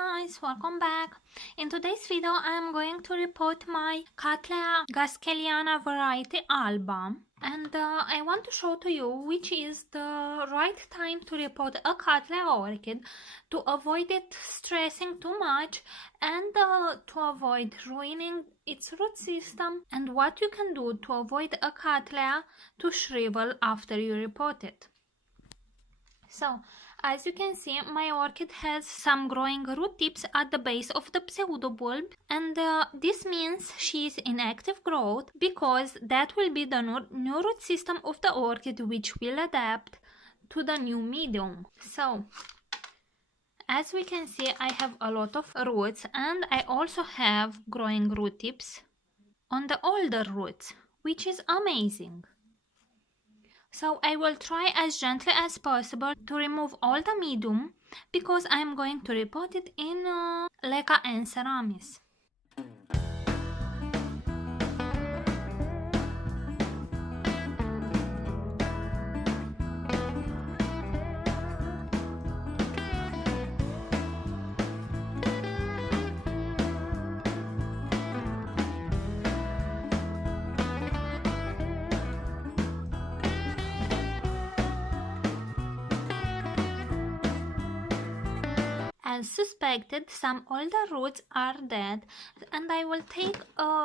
guys, welcome back. In today's video I am going to repot my Cattleya gaskeliana variety alba, and I want to show to you which is the right time to repot a Cattleya orchid to avoid it stressing too much and to avoid ruining its root system, and what you can do to avoid a Cattleya to shrivel after you repot it. So, as you can see, my orchid has some growing root tips at the base of the pseudobulb, and this means she is in active growth because that will be the new root system of the orchid, which will adapt to the new medium. So, as we can see, I have a lot of roots, and I also have growing root tips on the older roots, which is amazing. So I will try as gently as possible to remove all the medium because I am going to repot it in leca and seramis. As suspected, some older roots are dead, and I will take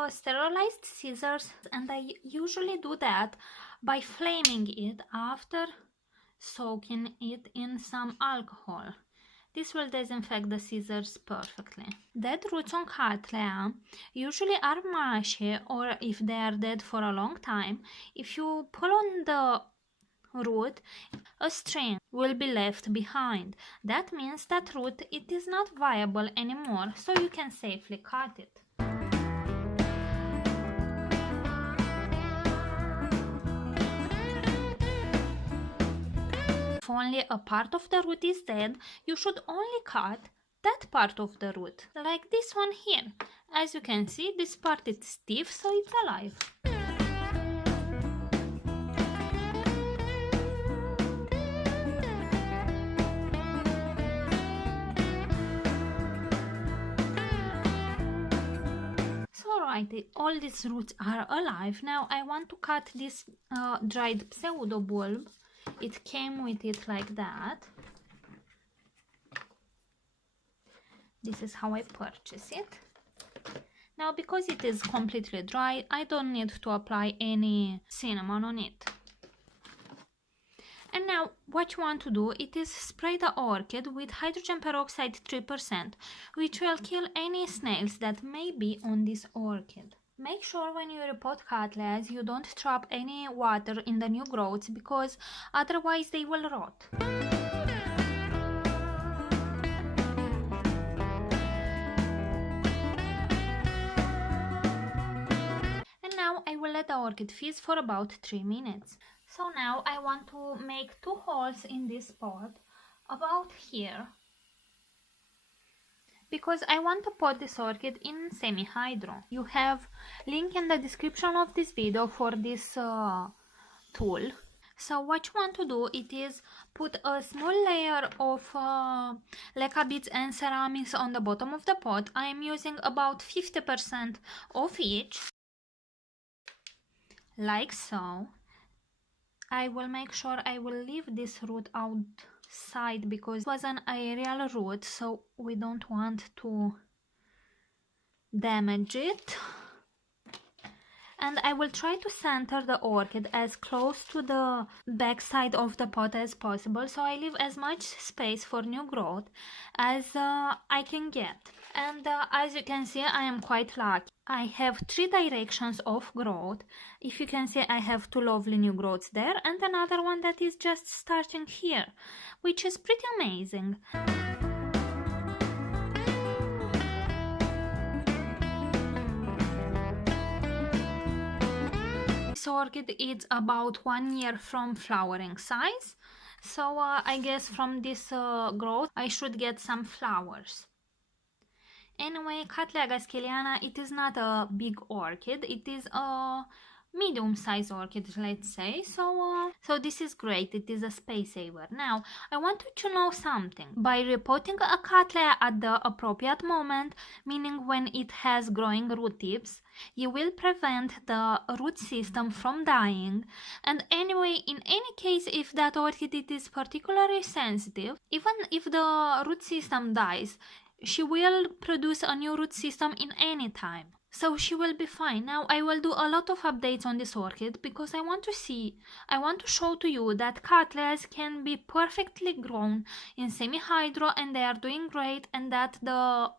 sterilized scissors, and I usually do that by flaming it after soaking it in some alcohol. This will disinfect the scissors perfectly. Dead roots on Cattleya usually are mushy, or if they are dead for a long time, if you pull on the root, a string will be left behind. That means that root it is not viable anymore, so you can safely cut it. If only a part of the root is dead, you should only cut that part of the root, like this one here. As you can see, this part is stiff, so it's alive. All these roots are alive. Now I want to cut this dried pseudobulb. It came with it like that. This is how I purchased it. Now, because it is completely dry, I don't need to apply any cinnamon on it. And now what you want to do, it is spray the orchid with hydrogen peroxide 3%, which will kill any snails that may be on this orchid. Make sure when you repot Cattleyas you don't trap any water in the new growths, because otherwise they will rot. And now I will let the orchid fizz for about 3 minutes. So now I want to make 2 holes in this pot, about here, because I want to pot this orchid in semi-hydro. You have link in the description of this video for this tool. So what you want to do, it is put a small layer of leca beads and seramis on the bottom of the pot. I am using about 50% of each, like so. I will make sure I will leave this root outside because it was an aerial root, so we don't want to damage it. And I will try to center the orchid as close to the back side of the pot as possible, so I leave as much space for new growth as I can get. And as you can see, I am quite lucky. I have 3 directions of growth. If you can see, I have 2 lovely new growths there and another one that is just starting here, which is pretty amazing. This orchid is about 1 year from flowering size, so I guess from this growth I should get some flowers. Anyway, Cattleya gaskeliana, it is not a big orchid, it is a medium-sized orchids, let's say. So this is great. It is a space saver. Now I want you to know something. By repotting a cattleya at the appropriate moment, meaning when it has growing root tips, you will prevent the root system from dying. And anyway, in any case, if that orchid it is particularly sensitive, even if the root system dies, she will produce a new root system in any time. So she will be fine. Now I will do a lot of updates on this orchid because I want to show to you that cattleyas can be perfectly grown in semi-hydro and they are doing great, and that the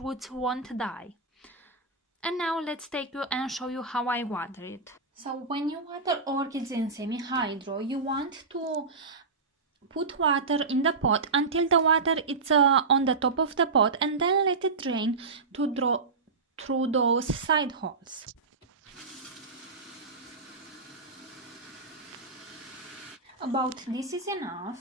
roots won't die. And now let's take you and show you how I water it. So when you water orchids in semi-hydro, you want to put water in the pot until the water is on the top of the pot, and then let it drain to draw through those side holes. About this is enough.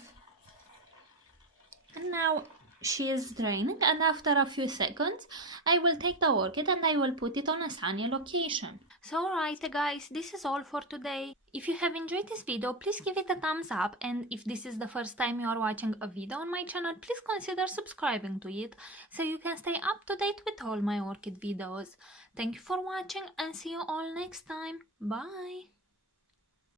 And now she is draining, and after a few seconds I will take the orchid and I will put it on a sunny location. So alright guys, this is all for today. If you have enjoyed this video, please give it a thumbs up, and if this is the first time you are watching a video on my channel, please consider subscribing to it so you can stay up to date with all my orchid videos. Thank you for watching and see you all next time. Bye!